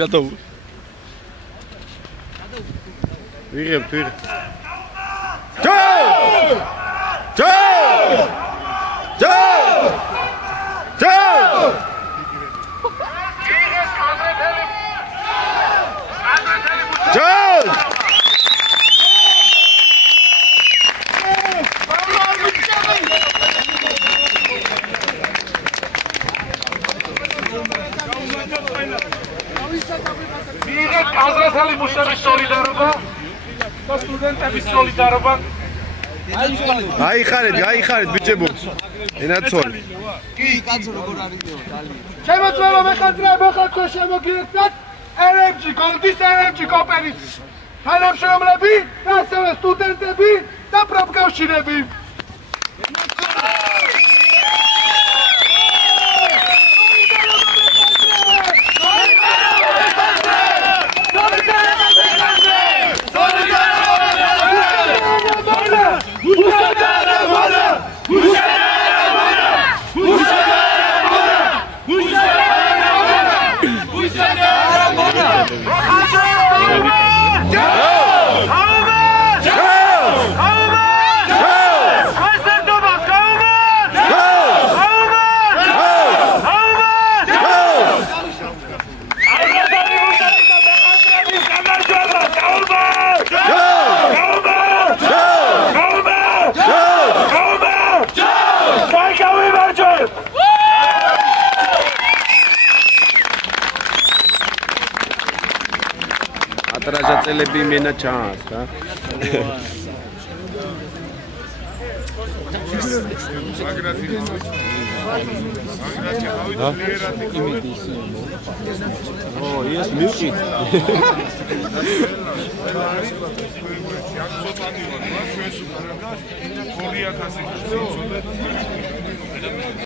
გადაუ. ვიღებთ. აზრათალი მუშების სოლიდარობა და სტუდენტების სოლიდარობა. გაიხარეთ ბიჭებო. ენაცოლი. კი, კაცო როგორ არიდეო, ძალიან. შემოწმება მეხანძრეებო ხალხო შემოგიერთდეთ LMG გოლდის LMG კოოპერატივის თანამშრომლები და ასევე სტუდენტები და პროფკავშირები. ატრაჟა წელები იმენა ჩანს რა. ეს მივყით.